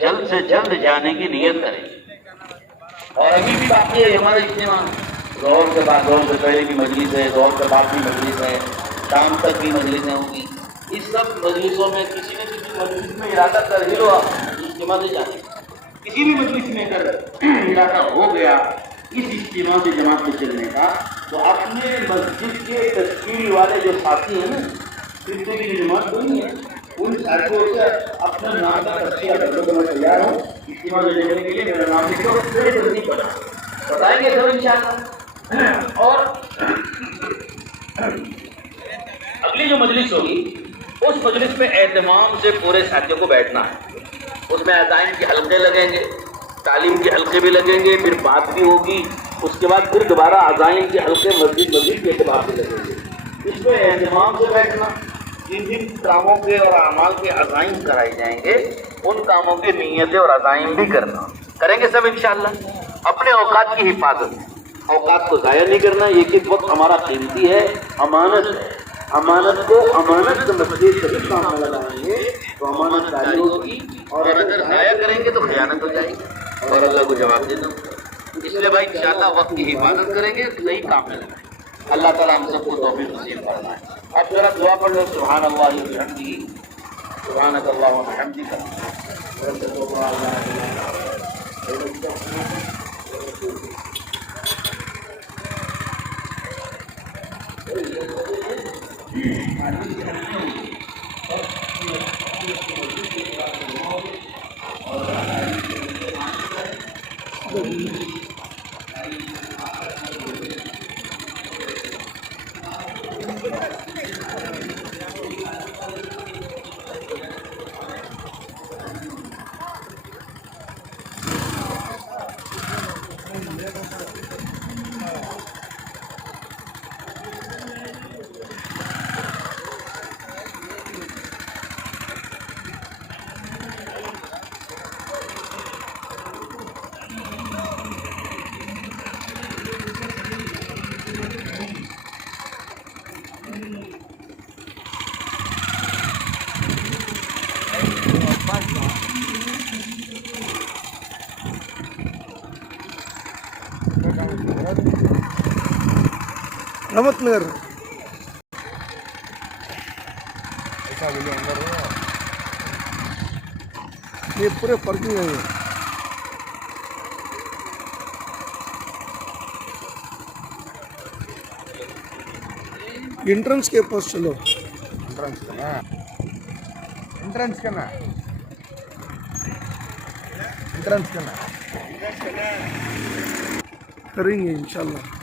جلد سے جلد جانے کی نیت کریں. اور ابھی بھی باقی ہے ہمارا اجتماع. ظہر کے بعد, ظہر سے پہلے کی مجلس ہے, ظہر کے بعد کی مجلس ہے, شام تک کی مجلسیں ہوں گی. اس سب مجلسوں میں کسی نہ کسی مجلس میں ارادہ کر ہی لو آپ اجتماع سے جانے. کسی بھی مجلس میں اگر ارادہ ہو گیا اس اجتماع سے جماعت سے چلنے کا, تو اپنے مسجد کے تشکیل والے جو ساتھی ہیں نا, فرقے کی جو جماعت ہوئی ہے, ان ساتھیوں سے اپنا نام کا تذکرہ کر لو کہ میں تیار ہوں اجتماع میں لینے کے لیے, میرا نام لکھو. نہیں پڑا بتائیں گے سر انشاءاللہ. اور اگلی جو مجلس ہوگی اس مجلس میں اہتمام سے پورے ساتھیوں کو بیٹھنا ہے. اس میں عزائم کے حلقے لگیں گے, تعلیم کے حلقے بھی لگیں گے, پھر بات بھی ہوگی, اس کے بعد پھر دوبارہ عزائم کے حلقے مسجد کے اعتبار سے لگیں گے. اس میں اہتمام سے بیٹھنا, جن جن کاموں کے اور اعمال کے عزائم کرائے جائیں گے ان کاموں کے نیتیں اور عزائم بھی کرنا کریں گے سب انشاءاللہ. اپنے اوقات کی حفاظت, اوقات کو ضائع نہیں کرنا. یہ کہ وقت ہمارا قیمتی ہے, امانت ہے. امانت کو امانت سمجھ کے صحیح کام میں لگائیں گے تو امانت داری ہوگی, اور اگر ضائع کریں گے تو خیانت ہو جائے گی اور اللہ کو جواب دینا ہوگا. اس لیے بھائی انشاءاللہ وقت کی حفاظت کریں گے, صحیح کام میں لگائیں گے. اللہ تعالیٰ ہم سب کو توفیق نصیب فرمائے. اب ذرا دعا پڑھ لو. سبحان اللہ و بحمدہ, سبحانک اللہم و بحمدک, رحمت نگر ایسا ملے اندر ہو, یہ پورے پارکنگ ہے. یہ انٹرنس کے پاس چلو. انٹرنس کرنا کریں گے انشاءاللہ.